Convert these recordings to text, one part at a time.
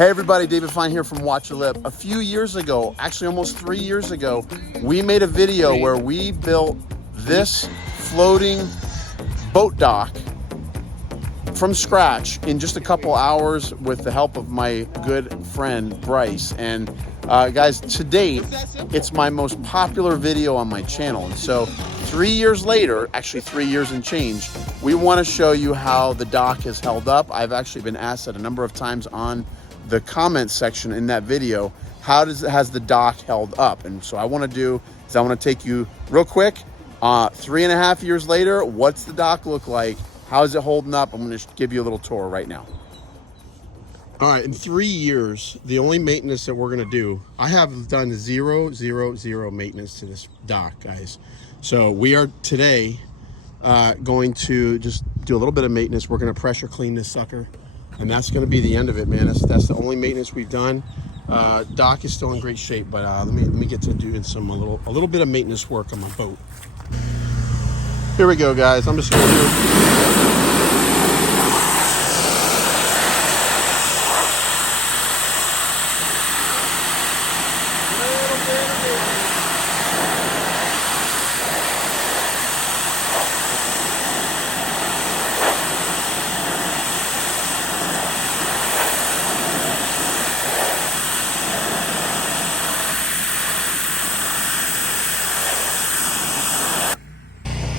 Hey everybody, David Fine here from Watch Your Lip. A few years ago, actually almost 3 years ago, we made a video where we built this floating boat dock from scratch in just a couple hours with the help of my good friend Bryce. And guys, to date, it's my most popular video on my channel. And so 3 years later, actually 3 years and change, we want to show you how the dock has held up. I've actually been asked that a number of times on the comments section in that video, has the dock held up? And so I want to take you real quick, 3.5 years later, what's the dock look like? How is it holding up? I'm going to give you a little tour right now. All right, in 3 years, the only maintenance that we're going to do, I have done zero maintenance to this dock, guys. So we are today going to just do a little bit of maintenance. We're going to pressure clean this sucker, and that's going to be the end of it, man. That's the only maintenance we've done. Dock is still in great shape, but let me get to doing a little bit of maintenance work on my boat. Here we go, guys. I'm just going to do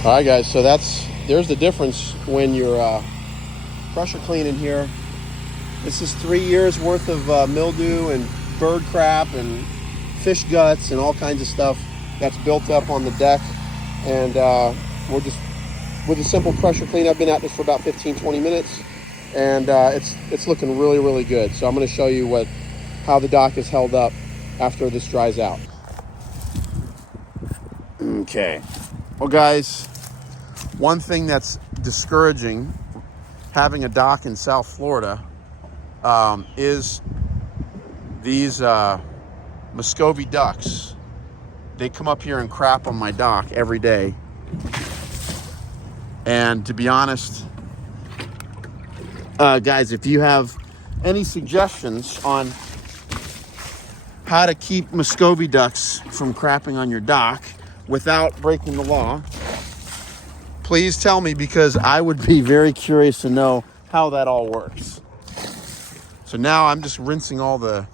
All right, guys, so there's the difference when you're pressure cleaning here. This is 3 years worth of mildew and bird crap and fish guts and all kinds of stuff that's built up on the deck. And we're just, with a simple pressure clean, I've been at this for about 15-20 minutes, and it's looking really good. So I'm going to show you how the dock is held up after this dries out. Okay, well, guys, one thing that's discouraging having a dock in South Florida is these Muscovy ducks. They come up here and crap on my dock every day. And to be honest, guys, if you have any suggestions on how to keep Muscovy ducks from crapping on your dock without breaking the law, please tell me, because I would be very curious to know how that all works. So now I'm just rinsing all the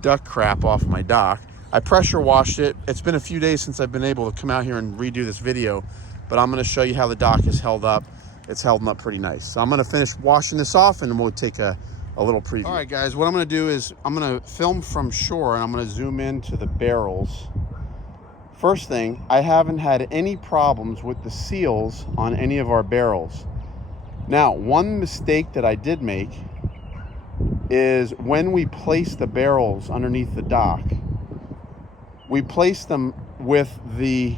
duck crap off my dock. I pressure washed it. It's been a few days since I've been able to come out here and redo this video, but I'm going to show you how the dock is held up. It's held up pretty nice. So I'm going to finish washing this off, and we'll take a little preview. All right, guys, what I'm going to do is I'm going to film from shore, and I'm going to zoom into the barrels. First thing, I haven't had any problems with the seals on any of our barrels. Now, one mistake that I did make is when we place the barrels underneath the dock, we place them with the,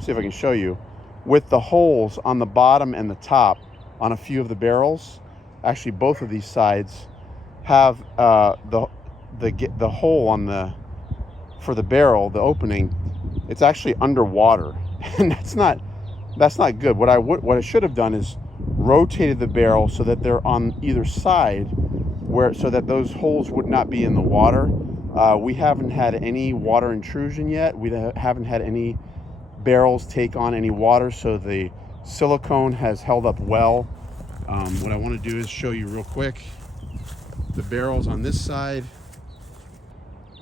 see if I can show you, with the holes on the bottom and the top on a few of the barrels. Actually, both of these sides have the hole on for the barrel, the opening, it's actually underwater, and that's not good. What I should have done is rotated the barrel so that they're on either side, so that those holes would not be in the water. We haven't had any water intrusion yet. We haven't had any barrels take on any water, so the silicone has held up well. What I want to do is show you real quick the barrels on this side.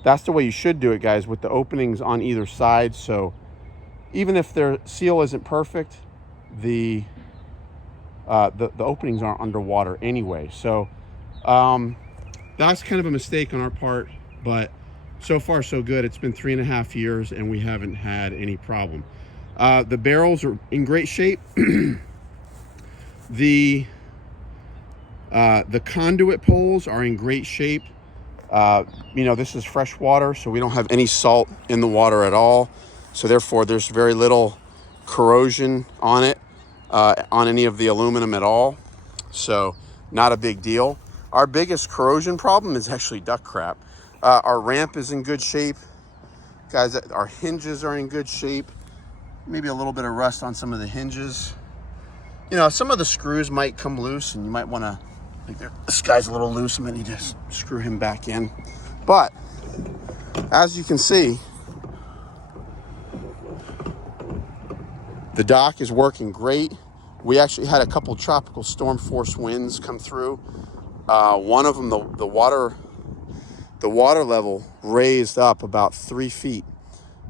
That's the way you should do it, guys, with the openings on either side. So even if their seal isn't perfect, the openings aren't underwater anyway. So that's kind of a mistake on our part, but so far so good. It's been 3.5 years and we haven't had any problem. The barrels are in great shape. The conduit poles are in great shape. You know, this is fresh water, so we don't have any salt in the water at all. So therefore, there's very little corrosion on it, on any of the aluminum at all. So not a big deal. Our biggest corrosion problem is actually duck crap. Our ramp is in good shape. Guys, our hinges are in good shape. Maybe a little bit of rust on some of the hinges. You know, some of the screws might come loose and you might want to This guy's a little loose. I'm gonna need to screw him back in. But as you can see, the dock is working great. We actually had a couple tropical storm force winds come through. One of them, the water level raised up about 3 feet,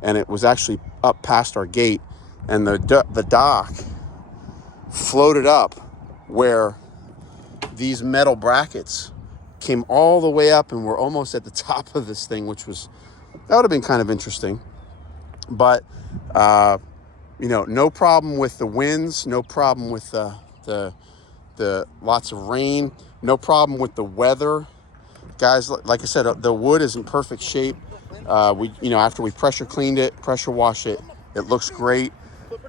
and it was actually up past our gate, and the dock floated up where these metal brackets came all the way up and were almost at the top of this thing, that would have been kind of interesting. But no problem with the winds, no problem with the lots of rain, no problem with the weather. Guys, like I said, the wood is in perfect shape. After we pressure cleaned it, pressure washed it, it looks great.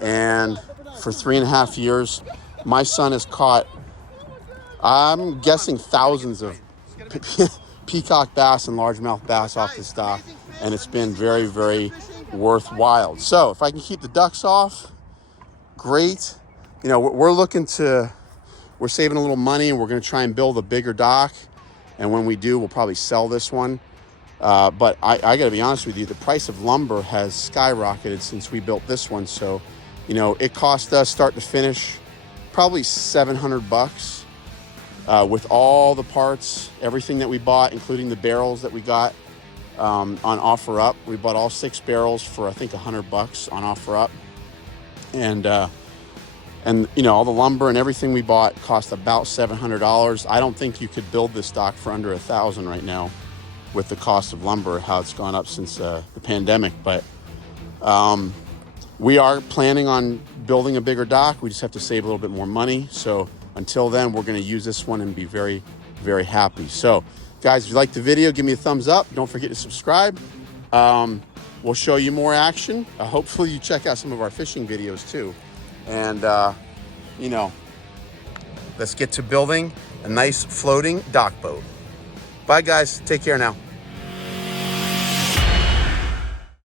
And for 3.5 years, my son has caught, I'm guessing, thousands of peacock bass and largemouth bass off this dock, and it's been very, very worthwhile. So if I can keep the ducks off, great. We're saving a little money, and we're going to try and build a bigger dock. And when we do, we'll probably sell this one. But I got to be honest with you, the price of lumber has skyrocketed since we built this one. So, it cost us start to finish probably $700 with all the parts, everything that we bought, including the barrels that we got on OfferUp. We bought all 6 barrels for I think $100 on OfferUp, and all the lumber and everything we bought cost about $700. I don't think you could build this dock for under $1,000 right now with the cost of lumber, how it's gone up since the pandemic. But we are planning on building a bigger dock. We just have to save a little bit more money. So until then, we're going to use this one and be very, very happy. So guys, if you like the video, give me a thumbs up. Don't forget to subscribe. We'll show you more action. Hopefully you check out some of our fishing videos too. And, let's get to building a nice floating dock boat. Bye guys, take care now.